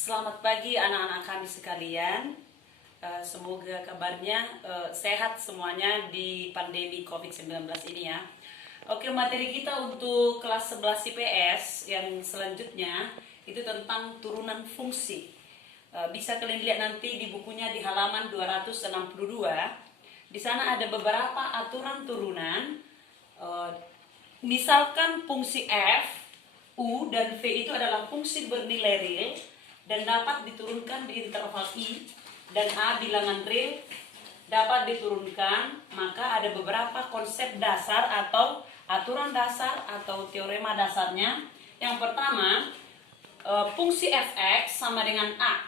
Selamat pagi anak-anak kami sekalian. Semoga kabarnya sehat semuanya di pandemi COVID-19 ini ya. Oke, materi kita untuk kelas 11 IPS yang selanjutnya itu tentang turunan fungsi. Bisa kalian lihat nanti di bukunya di halaman 262. Di sana ada beberapa aturan turunan. Misalkan fungsi F, U, dan V itu adalah fungsi bernilai real dan dapat diturunkan di interval I, dan A bilangan real dapat diturunkan, maka ada beberapa konsep dasar atau aturan dasar atau teorema dasarnya. Yang pertama, fungsi fx sama dengan A,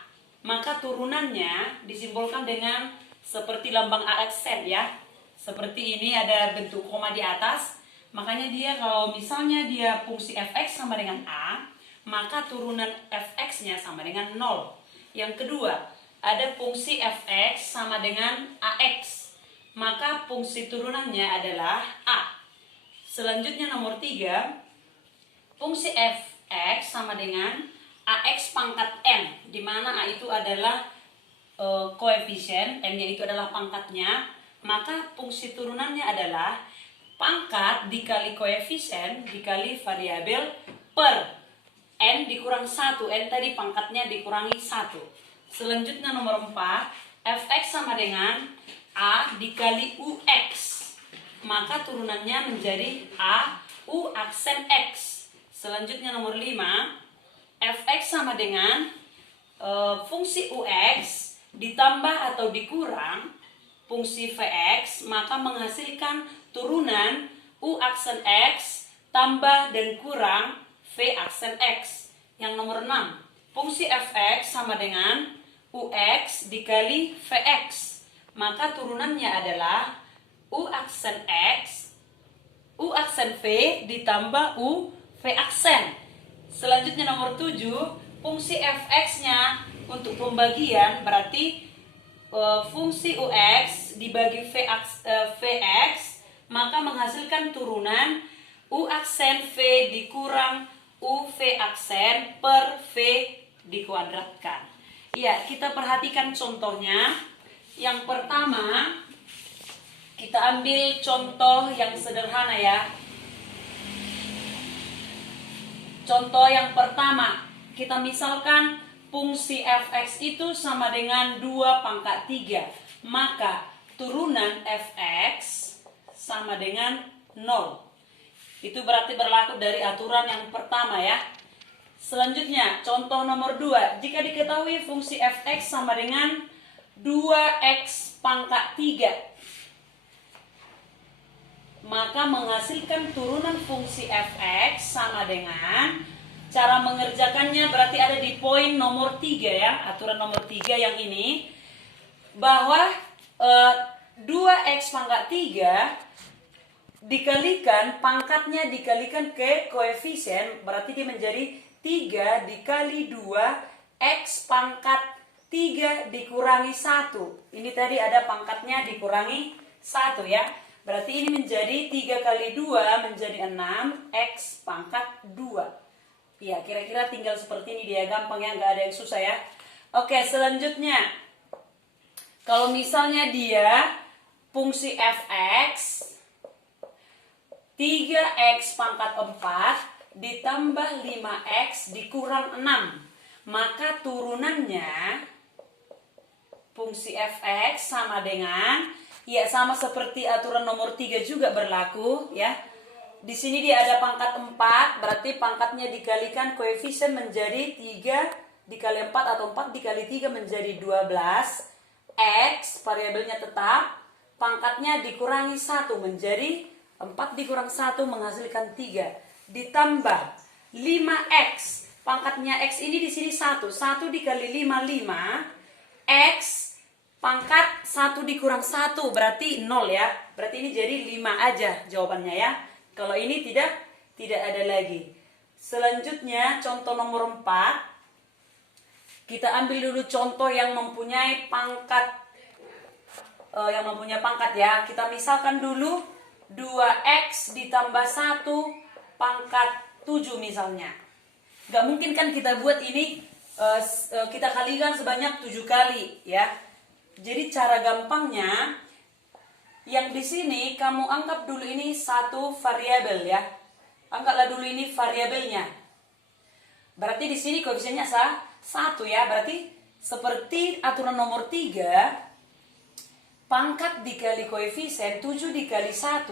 maka turunannya disimbolkan dengan seperti lambang aksen ya. Seperti ini ada bentuk koma di atas. Makanya dia kalau misalnya dia fungsi fx sama dengan A, maka turunan fx-nya sama dengan 0. Yang kedua, ada fungsi fx sama dengan ax, maka fungsi turunannya adalah A. Selanjutnya nomor 3, fungsi fx sama dengan ax pangkat n, di mana A itu adalah koefisien, n-nya itu adalah pangkatnya, maka fungsi turunannya adalah pangkat dikali koefisien dikali variabel per n dikurang 1, n tadi pangkatnya dikurangi 1. Selanjutnya nomor 4, fx sama dengan A dikali ux, maka turunannya menjadi A u aksen x. Selanjutnya nomor 5, fx sama dengan fungsi ux ditambah atau dikurang fungsi vx, maka menghasilkan turunan u aksen x tambah dan kurang v aksen x. Yang nomor 6, fungsi fx sama dengan ux dikali vx, maka turunannya adalah u aksen x, u aksen v ditambah u v aksen. Selanjutnya nomor 7, fungsi fx-nya untuk pembagian berarti fungsi ux dibagi vx, maka menghasilkan turunan u aksen v dikurang u v aksen per v dikuadratkan. Ya, kita perhatikan contohnya. Yang pertama, kita ambil contoh yang sederhana ya. Contoh yang pertama, kita misalkan fungsi fx itu sama dengan 2 pangkat 3, maka turunan fx sama dengan 0. Itu berarti berlaku dari aturan yang pertama ya. Selanjutnya, contoh nomor 2. Jika diketahui fungsi fx sama dengan 2x pangkat 3, maka menghasilkan turunan fungsi fx sama dengan, cara mengerjakannya berarti ada di poin nomor 3 ya. Aturan nomor 3 yang ini, bahwa 2x pangkat 3 dikalikan, pangkatnya dikalikan ke koefisien, berarti dia menjadi 3 dikali 2 x pangkat 3 dikurangi 1. Ini tadi ada pangkatnya dikurangi 1 ya. Berarti ini menjadi 3 kali 2 menjadi 6 x pangkat 2. Ya, kira-kira tinggal seperti ini dia, gampang ya, nggak ada yang susah ya. Oke, selanjutnya, kalau misalnya dia fungsi fx 3x pangkat 4 ditambah 5x dikurang 6, maka turunannya fungsi fx sama dengan, ya sama seperti aturan nomor 3 juga berlaku ya. Di sini dia ada pangkat 4, berarti pangkatnya dikalikan koefisien menjadi 3 dikali 4 atau 4 dikali 3 menjadi 12. X variabelnya tetap, pangkatnya dikurangi 1 menjadi 4 dikurang 1 menghasilkan 3. Ditambah 5x, pangkatnya x ini di sini 1. 1 dikali 5, 5. X pangkat 1 dikurang 1 berarti 0 ya. Berarti ini jadi 5 aja jawabannya ya. Kalau ini tidak ada lagi. Selanjutnya contoh nomor 4. Kita ambil dulu contoh yang mempunyai pangkat ya. Kita misalkan dulu 2x ditambah 1 pangkat 7 misalnya. Gak mungkin kan kita buat ini kita kalikan sebanyak 7 kali ya. Jadi cara gampangnya, yang di sini kamu anggap dulu ini satu variabel ya. Anggaplah dulu ini variabelnya. Berarti di sini koefisiennya satu ya. Berarti seperti aturan nomor 3, pangkat dikali koefisien 7 dikali 1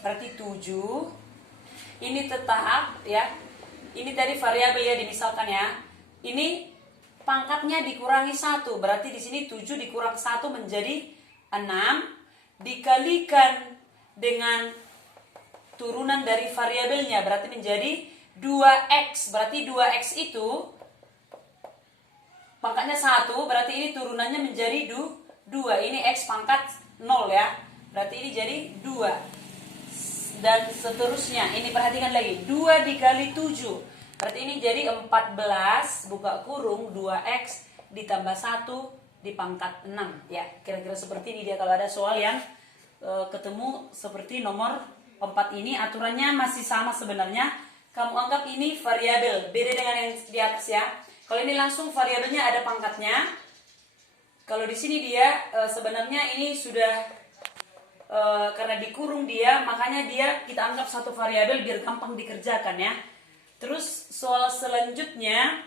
berarti 7. Ini tetap ya. Ini tadi variabel ya, dimisalkan ya. Ini pangkatnya dikurangi 1, berarti di sini 7 dikurang 1 menjadi 6, dikalikan dengan turunan dari variabelnya berarti menjadi 2x. Berarti 2x itu pangkatnya 1, berarti ini turunannya menjadi 2. Ini x pangkat 0 ya. Berarti ini jadi 2. Dan seterusnya. Ini perhatikan lagi. 2 dikali 7. Berarti ini jadi 14 buka kurung 2x ditambah 1 di pangkat 6 ya. Kira-kira seperti ini dia kalau ada soal yang ketemu seperti nomor 4 ini. Aturannya masih sama sebenarnya. Kamu anggap ini variabel, beda dengan yang di atas ya. Kalau ini langsung variabelnya ada pangkatnya. Kalau di sini dia sebenarnya ini sudah karena dikurung dia, makanya dia kita anggap satu variabel biar gampang dikerjakan ya. Terus soal selanjutnya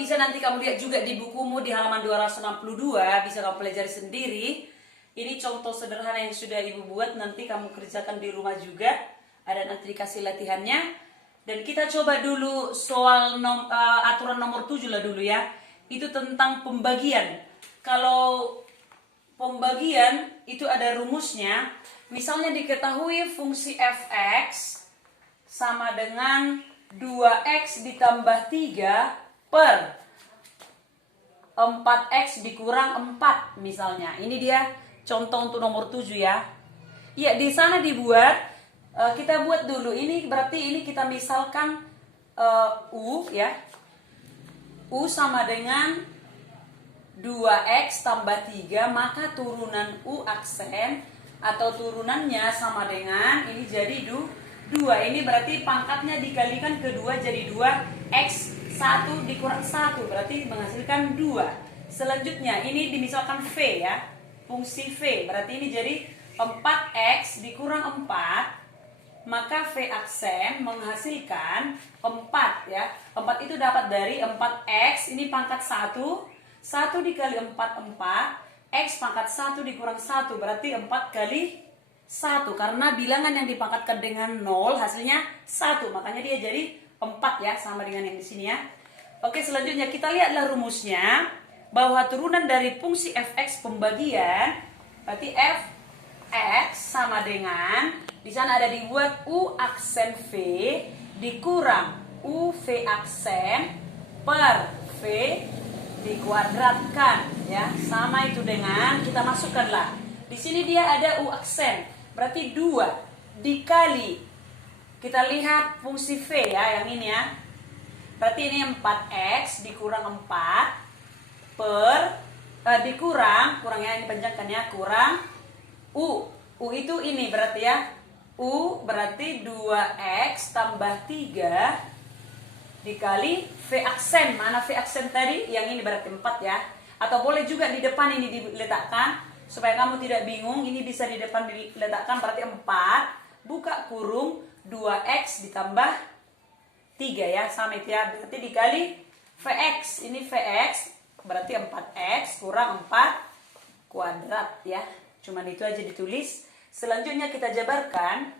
bisa nanti kamu lihat juga di bukumu di halaman 262, bisa kamu pelajari sendiri. Ini contoh sederhana yang sudah ibu buat, nanti kamu kerjakan di rumah juga. Ada nanti dikasih latihannya. Dan kita coba dulu soal aturan nomor 7 lah dulu ya. Itu tentang pembagian. Kalau pembagian itu ada rumusnya. Misalnya diketahui fungsi fx sama dengan 2x ditambah 3 per 4x dikurang 4 misalnya. Ini dia contoh untuk nomor 7 ya. Ya, di sana dibuat, kita buat dulu. Ini berarti ini kita misalkan U ya. U sama dengan 2x tambah 3, maka turunan U aksen atau turunannya sama dengan ini jadi 2. Ini berarti pangkatnya dikalikan kedua jadi 2x 1 dikurang 1 berarti menghasilkan 2. Selanjutnya ini dimisalkan V ya, fungsi V berarti ini jadi 4x dikurang 4, maka V aksen menghasilkan 4 ya. 4 itu dapat dari 4x ini pangkat 1 dikali 4 x pangkat 1 dikurang 1 berarti 4 kali 1, karena bilangan yang dipangkatkan dengan 0 hasilnya 1, makanya dia jadi 4 ya, sama dengan yang di sini ya. Oke, selanjutnya kita lihatlah rumusnya, bahwa turunan dari fungsi fx pembagian berarti fx sama dengan di sana ada dibuat u aksen v dikurang u v aksen per v dikuadratkan ya, sama itu dengan kita masukkanlah di sini dia ada u aksen. Berarti 2 dikali, kita lihat fungsi V ya, yang ini ya. Berarti ini 4x dikurang 4 per, kurangnya ini panjangkan ya, kurang U. U itu ini berarti ya. U berarti 2x tambah 3 dikali V aksen. Mana V aksen tadi? Yang ini berarti 4 ya. Atau boleh juga di depan ini diletakkan. Supaya kamu tidak bingung, ini bisa di depan diletakkan berarti 4 buka kurung 2x ditambah 3 ya, sama itu ya. Berarti dikali Vx, ini Vx berarti 4x kurang 4 kuadrat ya. Cuman itu aja ditulis. Selanjutnya kita jabarkan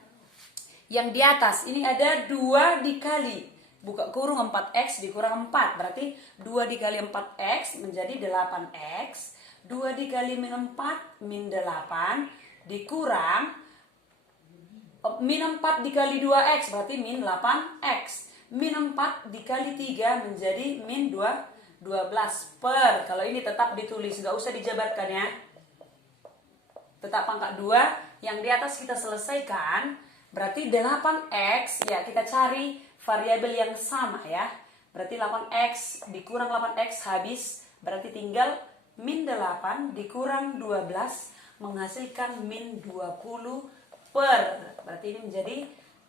yang di atas. Ini ada 2 dikali buka kurung 4x dikurang 4, berarti 2 dikali 4x menjadi 8x. 2 dikali min 4 min 8 dikurang min 4 dikali 2x berarti min 8x. Min 4 dikali 3 menjadi min 12 per, kalau ini tetap ditulis, nggak usah dijabarkan ya. Tetap pangkat 2, yang di atas kita selesaikan, berarti 8x, ya kita cari variabel yang sama ya. Berarti 8x dikurang 8x habis, berarti tinggal min 8 dikurang 12 menghasilkan min 20 per. Berarti ini menjadi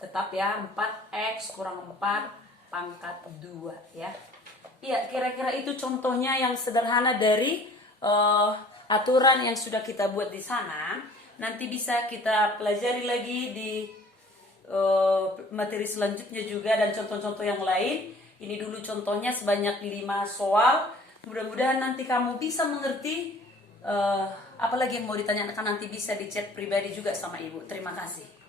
tetap ya 4x kurang 4 pangkat 2 ya. Iya, kira-kira itu contohnya yang sederhana dari aturan yang sudah kita buat di sana. Nanti bisa kita pelajari lagi di materi selanjutnya juga dan contoh-contoh yang lain. Ini dulu contohnya sebanyak 5 soal. Mudah-mudahan nanti kamu bisa mengerti. Apalagi yang mau ditanyakan nanti bisa di chat pribadi juga sama Ibu. Terima kasih.